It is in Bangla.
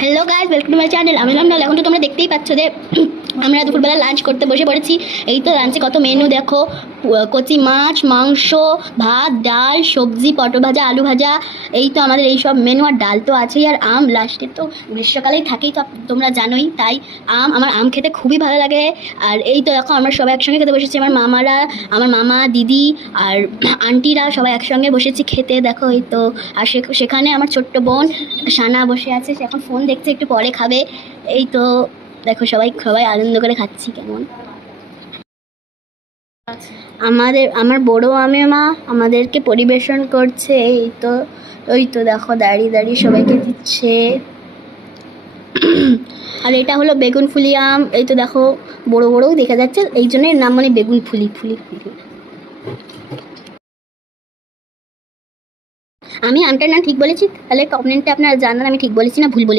Hello guys, welcome to my channel. আমি লাল। এখন তো তোমরা দেখতেই পাচ্ছ যে আমরা দুপুরবেলা লাঞ্চ করতে বসে পড়েছি। এই তো লাঞ্চে কত মেনু দেখো, কচি মাছ, মাংস, ভাত, ডাল, সবজি, পটল ভাজা, আলু ভাজা। এই তো আমাদের এই সব মেনু, আর ডাল তো আছেই, আর আম লাস্টে তো গ্রীষ্মকালেই থাকেই, তো তোমরা জানোই। তাই আমার আম খেতে খুবই ভালো লাগে। আর এই তো দেখো আমরা সবাই একসঙ্গে খেতে বসেছি, আমার মামারা, আমার মামা, দিদি আর আন্টিরা সবাই একসঙ্গে বসেছি খেতে। দেখো এই তো, আর সেখানে আমার ছোট্ট বোন সানা বসে আছে, সে এখন ফোন দেখছে, একটু পরে খাবে। এই তো দেখো সবাই সবাই আনন্দ করে খাচ্ছি। কেমন আমার বড় মামিমা আমাদেরকে পরিবেশন করছে। এই তো ওই তো দেখো দাঁড়িয়ে দাঁড়িয়ে সবাইকে দিচ্ছে। আর এটা হলো বেগুন ফুলি আম। এই তো দেখো বড় বড়ও দেখা যাচ্ছে, এই জন্য এর নাম মানে বেগুন ফুলি ফুলি ফুলি। আমি আমটার নাম ঠিক বলেছি? তাহলে কমেন্টে আপনারা জানান আমি ঠিক বলেছি না ভুল বলেছি।